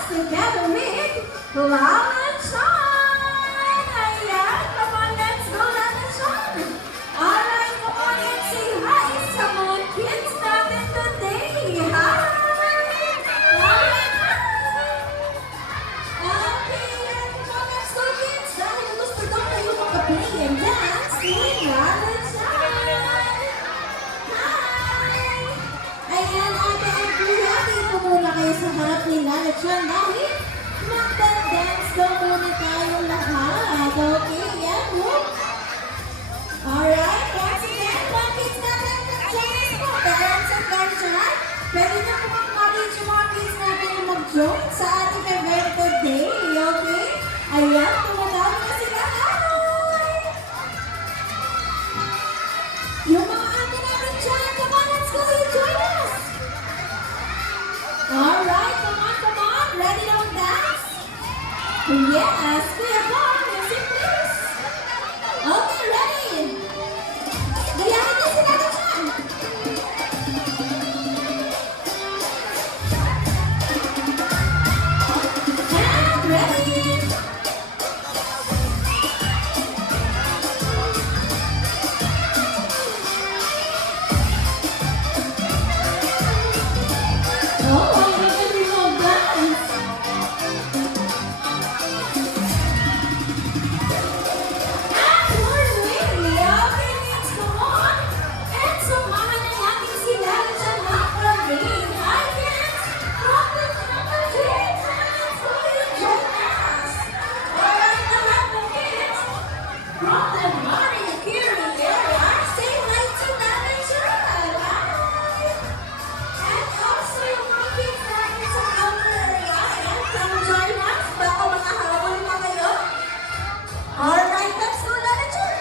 dance together with Lala Chan! Ayan, come on, let's go, Lala Chan! Alright, come on and say hi sa mga kids natin today! Hi! Alright, hi! Okay, and come on, let's go, kids! Dahil gusto daw kayo makaplay and dance with Lala Chan! Hi! Ayan, ate at kuya, dito muna kayo sa harap ni Lala Chan dahil magda-dance daw muna tayong lahat. Okay, yan, whoop! Alright, once again, mga kids natin, join us po, parents and guardians. Pwede na po mag-message yung mga kids natin na mag-join sa ating event today, okay? Ayan, tumatawag na sila. Hi! Yung mga ate natin dyan, come on, let's go, you join us! Alright, come on, ready to dance? Yes, Kuya Paul, music please! Okay, ready! Gayahin niyo sila na dyan! And ready! Oh, everybody will dance! And we're ready! Okay, let's go on! And samahan na natin si Lala Chan mag-parade! Hi, kids! Welcome to the parade! Let's go, you join us! Alright, lahat ng kids! From the Mario Curie area, say hi to Lala Chan! Hi! And also yung mga kids natin sa outer area, ayan, come join us! Baka makahabol pa kayo! Alright, let's go, Lala Chan!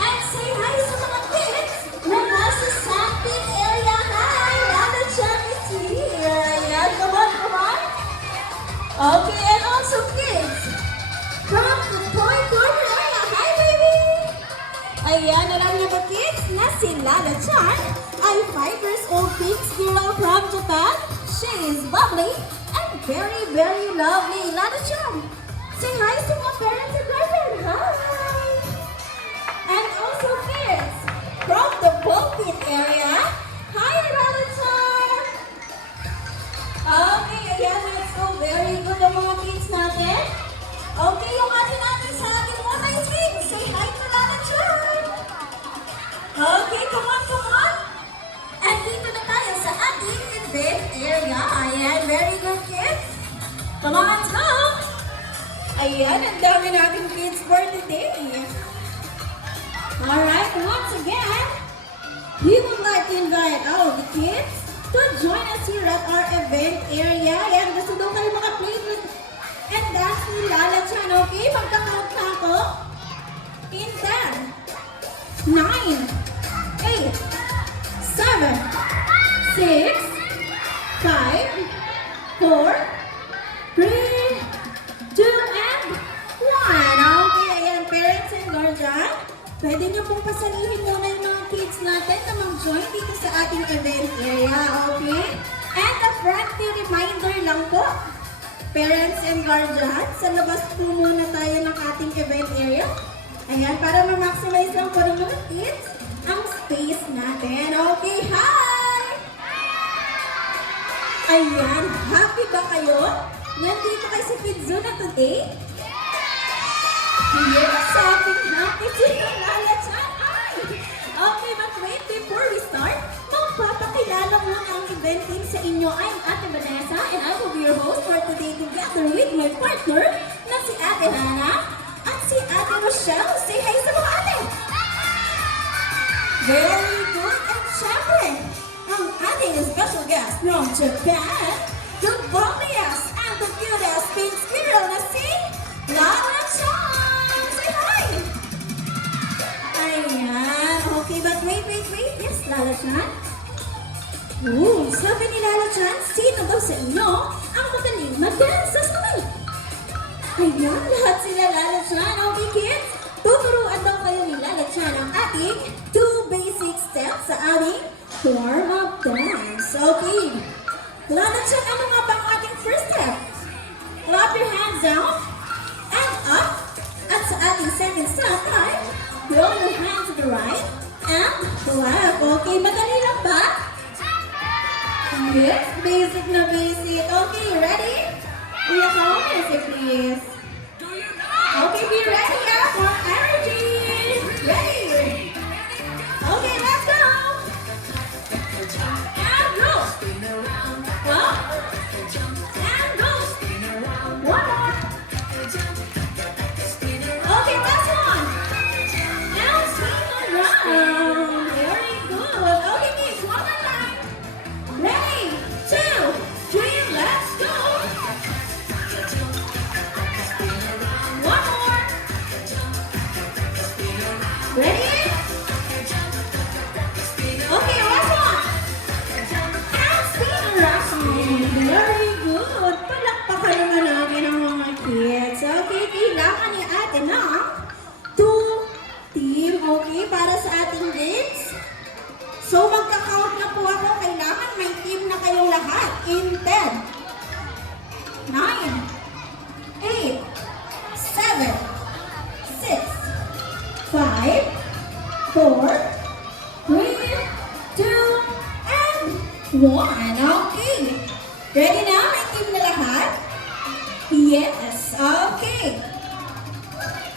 And say hi sa mga kids na nasa Sandpit area. Hi, Lala Chan is here. Ayan, come on. Okay, and also kids from the Toy Corner area. Hi, baby! Ayan, alam niyo ba kids na si Lala Chan ay 5 years old pink girl from Japan. She is bubbly and very, very lovely. Lala Chan, say hi to mga parents and girlfriend. Hi! And also kids from the pulpit area. Hi, Lala Chan! Okay, ayan, let's go. Very good ang mga kids natin. Okay, yung atin natin sa ating multi-swing. Say hi to Lala Chan! Okay, come on. And dito na tayo sa ating event area. Ayan, very good kids. Come on, let's go! Ayan, ang dami nating kids for today. Alright, once again, we would like to invite all the kids to join us here at our event area. Ayan, gusto daw kayo maka-play with and dance ni Lala Chan, okay? Magka-count na ako. In 10, 9, 8, 7, 6, 5, 4, 3, 2, and 1. Okay, ayan, parents and guardians. Pwede niyo pong pasalihin muna yung mga kids natin na mag-join dito sa ating event area, okay? And a friendly reminder lang po, parents and guardians, sa labas po muna tayo ng ating event area. Ayan, para ma-maximize lang po ng mga kids ang space natin. Okay, hi! Ayan, happy ba kayo? Nandito kayo sa Kidzuna today? Yes, happy sila Lala Chan. Okay, but wait, before we start, magpapakilala muna ang event team sa inyo. I'm Ate Vanessa and I will be your host for today together with my partner na si Ate Hana at si Ate Rochelle. Say hi sa mga ate! Very good! And syempre, ang ating special guest from Japan, the bummiest and the cutest pink squirrel na si Lala Chan! Say hi! Ayan. Okay, but wait. Yes, Lala Chan? Ooh, sabi ni Lala Chan, sino daw sa inyo ang magaling mag-dance sa sumay? Ayan, lahat sila Lala Chan. Okay, kids? Tuturuan daw kayo ni Lala Chan ang ating 2 basic steps sa aming form of dance. Okay. Lala Chan, ano nga ba ang ating first step? clap your hands down and up. At sa ating second step ay roll your hands to the right and left. Okay, madali lang ba? Yes, basic na basic. Okay, ready? We have our music, please. Okay, be ready now for energy. Ready? Okay, let's go. And go. Up. And go. One more. Okay, last one. Now spin around. Very good. Okay, kids, one more time. Ready? 2, 3, let's go. One more. Ready? Okay, last one. And spin around. Very good. Palakpakan naman natin ang mga kids. Okay, kailangan ni ate ng 2 team. Okay, para sa ating games. So, magka-count na po ako. Kailangan may team na kayong lahat. In 10, 9, 8, 7, 6, 5, 4, 3, 2, and 1. Okay. Ready na? May team na lahat? Yes. Okay.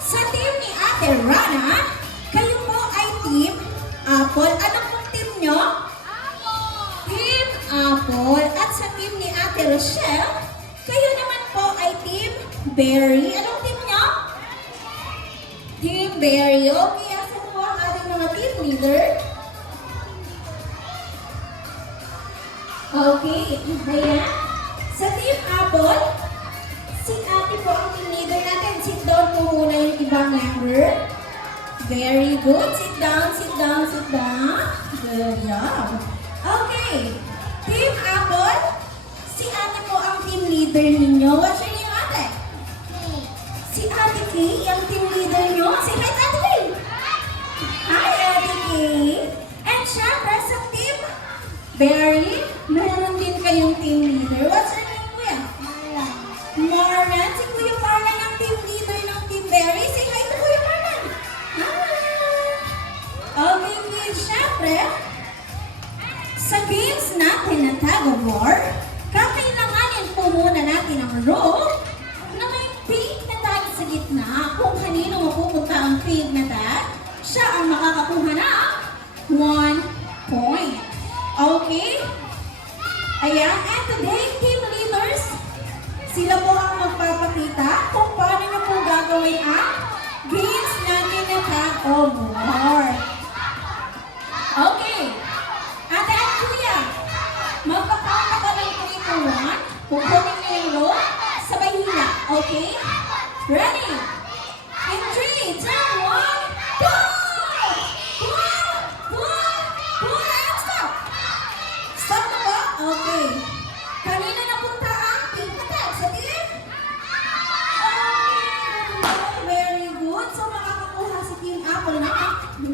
Sa team ni Ate Rana, kayo po ay team Apple. Ano pong team nyo? Team Apple. At sa team ni Ate Rochelle, kayo naman po ay team Berry. Anong team nyo? Team Berry. Okay, asan po ang ating mga team leader? Okay, ayan. Sa team Apple, si ate po ang team leader natin. Sit down po muna yung ibang member. Very good. Sit down, sit down, sit down. Good job. Okay. Team Apple, si ate po ang team leader ninyo. What's your name, ate? Si Ate Kay, ang team leader nyo. Say hi, Ate Kay. Hi, Ate Kay. And syempre, sa team Berry, meron din kayong team leader. What's your name, Kuya? Marman. Si Kuya Marman ang team leader ng Team Berry. Say hi to Kuya Marman. Hi. Okay, kids, syempre, sa games natin na tag of war, kakailanganin po muna natin ang rope na may pink na tag sa gitna. Kung kanino mapupunta ang pink na tag, siya ang makakakuha ng 1 point. Okay? Ayan, and today, team leaders, sila po ang magpapakita kung paano na po gagawin ang games natin na tag of war. Okay. Ate at Kuya, magpapakita ka ng 3 to 1. Kukunin niyo yung rope, sabay hila. Okay? Ready? In 3, 2, 1, go! And stop! Stop na ba? Okay. Kanina napunta ang pink na tag sa team? Okay, very good. So makakakuha si Team Apple na 1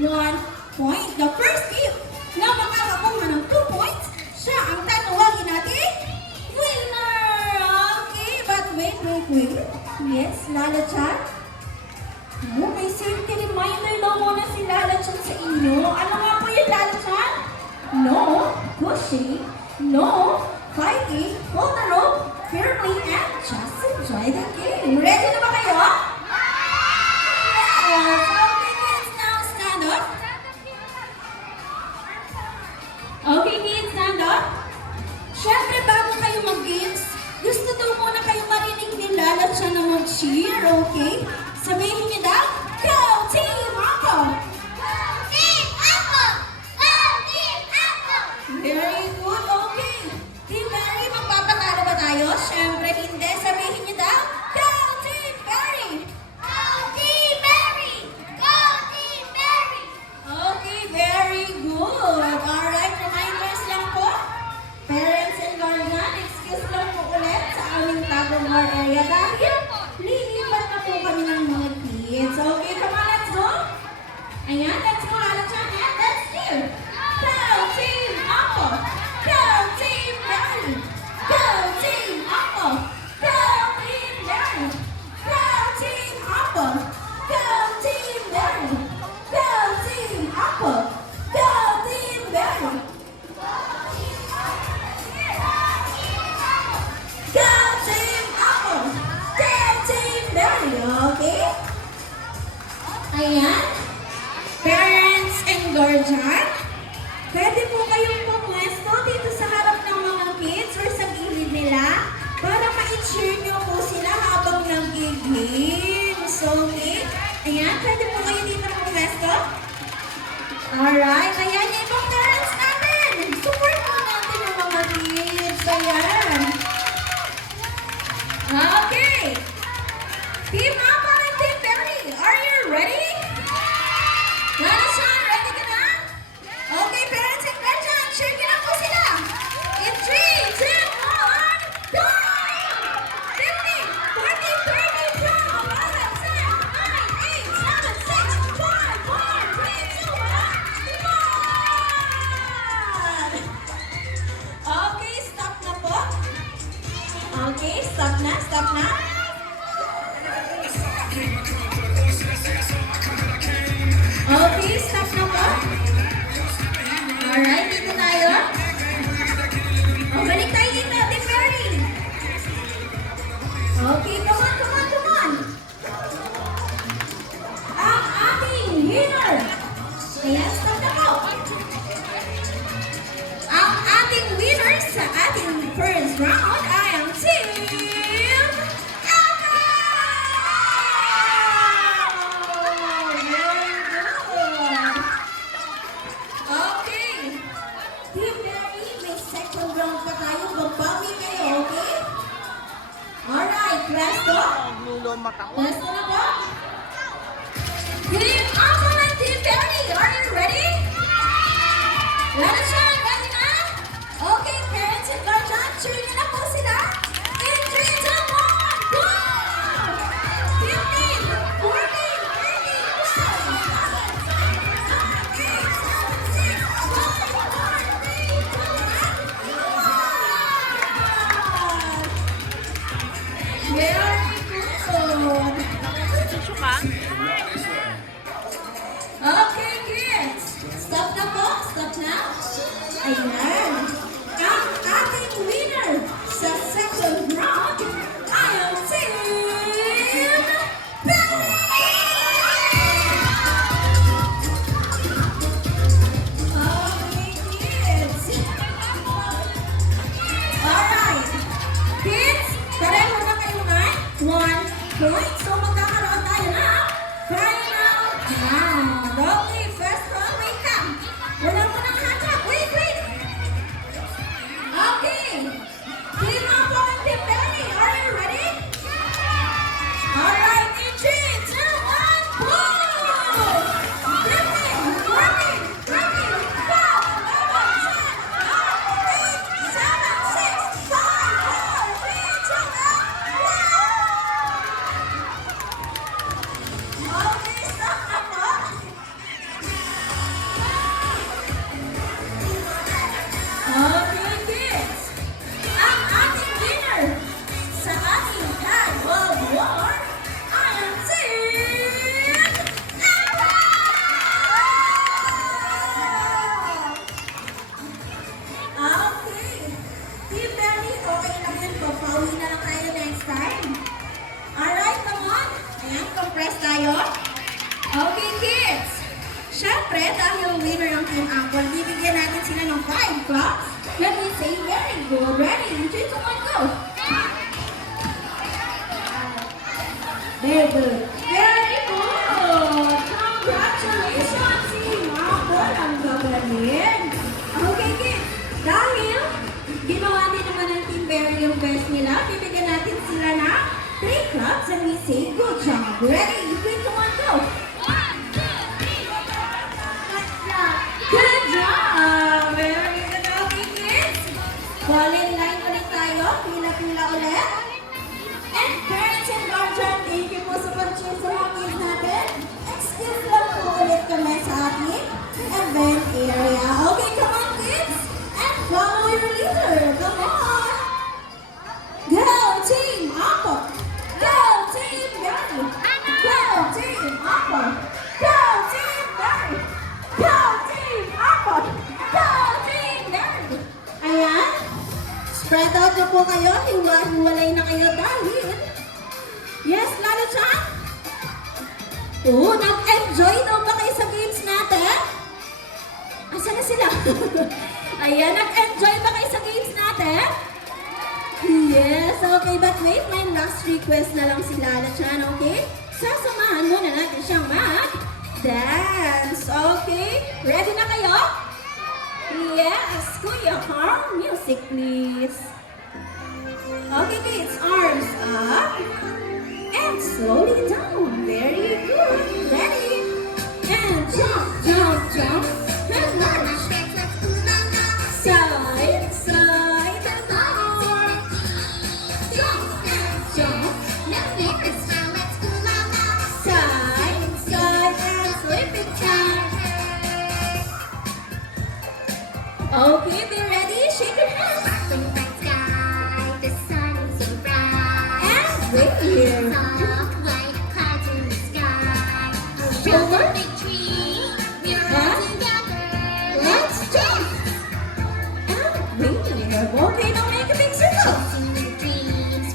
point. The first team na makakakuha ng 2 points, siya ang tatawagin natin winner! Okay, but wait. Yes, Lala Chan? Oh, may safety reminder daw muna si Lala Chan sa inyo. Ano nga po yun, Lala Chan? No pushing, no fighting, hold the rope firmly and just enjoy the game. Ready na ba kayo? Yes! Okay, kids, now stand up. Okay, kids, stand up. Siyempre, bago kayo mag-games, gusto daw muna kayo marinig ni Lala Chan na mag-cheer, okay? Sabihin niyo daw, go Team Apple! Go Team Apple! Go Team Apple! Very good, okay. Team Berry, magpapatalo ba tayo? Siyempre hindi. Sabihin niyo daw, go Team Berry! Go Team Berry! Go Team Berry! Okay, very good. Alright, reminders lang po. Parents and guardian, excuse lang po ulit sa aming Tagumar area dahil lilipat na po kami ng mga kids. Okay, come on, let's go. Ayan, let's go, Lala Chan, and let's cheer. Go Team Apple! Go Team Berry! Go Team Apple! Go Team Ayan. Parents and guardian, pwede po kayong pumwesto dito sa harap ng mga kids or sa gilid nila para ma-cheer nyo po sila habang nag-game. So, okay. Ayan, pwede po kayo dito pumwesto. Alright, ayan yung ibang parents natin. Support po natin yung mga kids. Ayan. Okay. Team Apple and Team Berry, are you ready? Lalasan, ready ka na? Okay, parents and guardians, share ka na po sila. In 3, 2, 1, go! 50, 40, 30, 12, 11, 10, 9, 8, 7, 6, 5, 4, 3, 2, 1, okay, stop na po. Okay, stop na, stop na. Okay, stop na po. Alright, dito tayo. O, balik tayo dito, Team Mary. Okay, come on, come on, come on. Ang ating winner. Ayan, stop na po. Ang ating winner sa ating first round ay ang Team Let's go na po. Team Apple and Team Berry, are you ready? Lalasan, ready na? Okay, parents and guardians, cheer nyo na po sila. In 3, 2, 1, go! 15, 14, 15, 16, 17, 18, 19, 20, 21. Very okay, kids. Stop na po. Stop na. Ayan. Ang ating winner sa second round ay ang Team Berry! Okay, kids. Alright. Kids, pareho na kayo nga. 1 point. So, magkakaroon tayo na final round. Okay, first round, wait lang. Walang munang hatak. Wait, wait. Okay. Team Apple and Team Berry, are you ready? Alright, in 3, 2, 1, go! 15, 14, 13, 12, 11, 10, 9, 8, 7, 6, 5, 4, 3, 2, 1. Okay, stop na po. Okay, kids. Ang ating winner sa ating tag of war ay ang Team Apple! Okay. Team Berry, okay lang yun. Papawi na lang tayo next time. Alright, come on. Ayan, compress tayo. Okay, kids. Siyempre, dahil winner ang Team Apple, bibigyan natin sila ng 5 claps. Let me say very good. Ready? 3, 2, 1, go! Very good. Very good! Congratulations, Team Apple! Ang gagaling! Okay, kids. Dahil ginawa din naman ng Team Berry yung best nila, bibigyan natin sila ng 3 claps and we say good job. Ready? 3, 2, 1, go! Good job! Very good. Okay, kids. Fall in line ulit tayo. Pila-pila ulit. And parents and guardian, thank you po sa pag-cheer sa mga kids natin. Excuse lang po ulit kami sa ating event area. Okay, come on, kids. And follow your leader. Come on. Go, Team Apple. Go, Team Berry. Go, Team Apple. Go, Team Berry. Go, Team Apple. Go, Team Berry. Ayan. Spread out na po kayo. Hiwa-hiwalay na kayo dahil. Yes, Lalo Chan? Nag-enjoy daw ba kayo sa games natin? Asa na sila? Ayan, nag-enjoy ba kayo sa games natin? Yes, okay, but wait, may last request na lang si Lala Chan, okay? Sasamahan muna natin siyang mag-dance, okay? Ready na kayo? Yes, Kuya Carl, music please. Okay, kids, arms up and slowly down. Very good. Ready? And jump, jump, jump, and march. Side, side, and forward. Jump and jump. Side, side, and flip it down. Okay, be ready? Shake your hands. Right here. Shoulder. Let's jump. And right here. Okay, now make a big circle. And twist.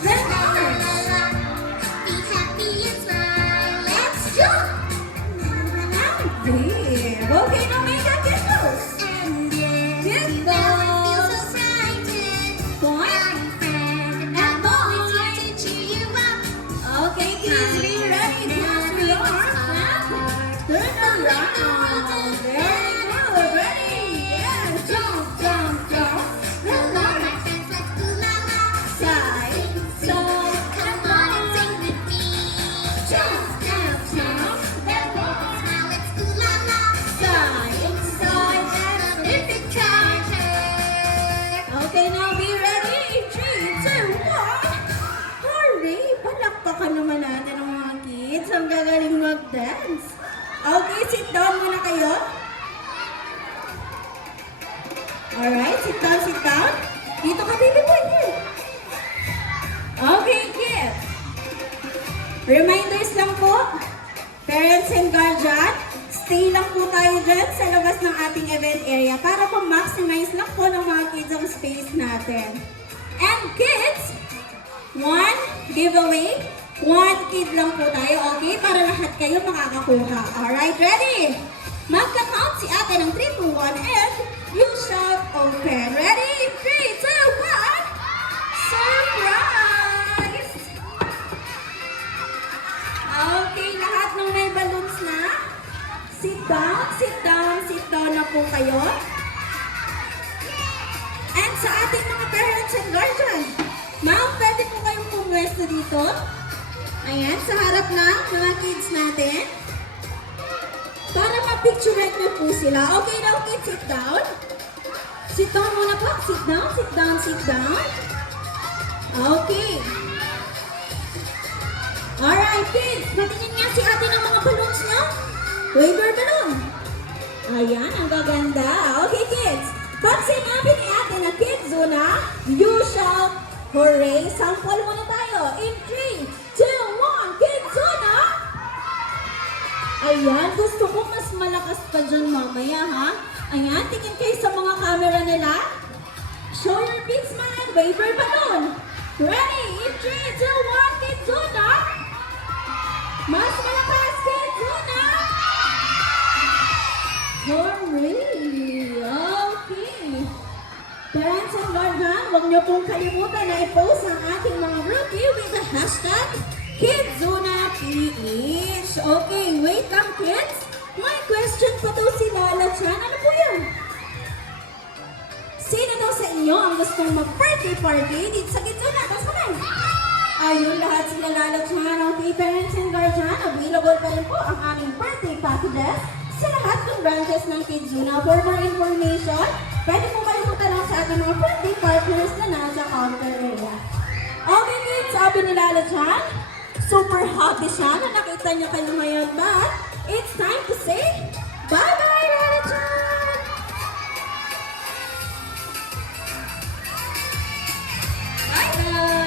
Then arch. Let's jump. And there. Okay, now make a dimples. Okay, kids, be ready. Turn your arms up. Turn around. Very good. Ready? Yeah. Jump, jump, jump. Relax. Side, side. Come on and sing with me. Jump, jump, jump. Side, side, and flip it down. Okay, now be ready. 3, 2, 1. Hurry! Palakpakan naman natin ang mga kids. Ang gagaling mag-dance. Okay, sit down muna kayo. Alright, sit down, sit down. Dito ka, baby boy. Here. Okay, kids. Reminders lang po. Parents and guardian, stay lang po tayo dyan sa labas ng ating event area para po-maximize lang po ng mga kids ang space natin. And kids, one giveaway, one kid lang po tayo, okay? Para lahat kayo makakakuha. Alright, ready? Magka-count si ate ng 3, 2, 1, and you shout open. Ready? 3, 2, 1. Surprise! Okay, lahat ng may balloons na. Sit down, sit down, sit down na po kayo. And sa ating mga parents and guardian, ma'am, pwede po kayong pumwesto dito. Ayan, sa harap ng mga kids natin. Para ma-picturean niyo po sila. Okay now, kids, sit down. Sit down muna po. Sit down, sit down, sit down. Okay. Alright, kids. Patingin nga si ate ng mga balloons niyo. Waiver balloon. Ayan, ang gaganda. Okay, kids. Pag sinabi ni ate na Kids Zona, you shout, hooray! Sample muna tayo. In 3, 2, 1, Kids Zona! Ayan, gusto ko mas malakas pa dyan mamaya, ha? Ayan, tingin kayo sa mga camera nila. Show your big smile, waiver balloon. Ready? In 3, 2, 1, Kids Zona! Mas malakas, Kids Zona! Hooray! Okay. Parents and guardian, huwag niyo pong kalimutan na i-post ang ating mga rookie with the hashtag KidsZonaPH. Okay, wait lang kids. May question pa daw si Lala Chan. Ano po yun? Sino daw sa inyo ang gustong mag-birthday party dito sa Kidzona? Tapos naman. Ayun, lahat sila Lala Chan. Okay, parents and guardian, available pa rin po ang aming birthday packages sa lahat ng branches ng Kidzona. For more information, pwede po kayo magtanong sa ating mga birthday partners na nasa counter area. Okay kids, sabi ni Lala Chan, super happy siya na nakita niya kayo ngayon, but it's time to say bye-bye Lala Chan! Bye-bye!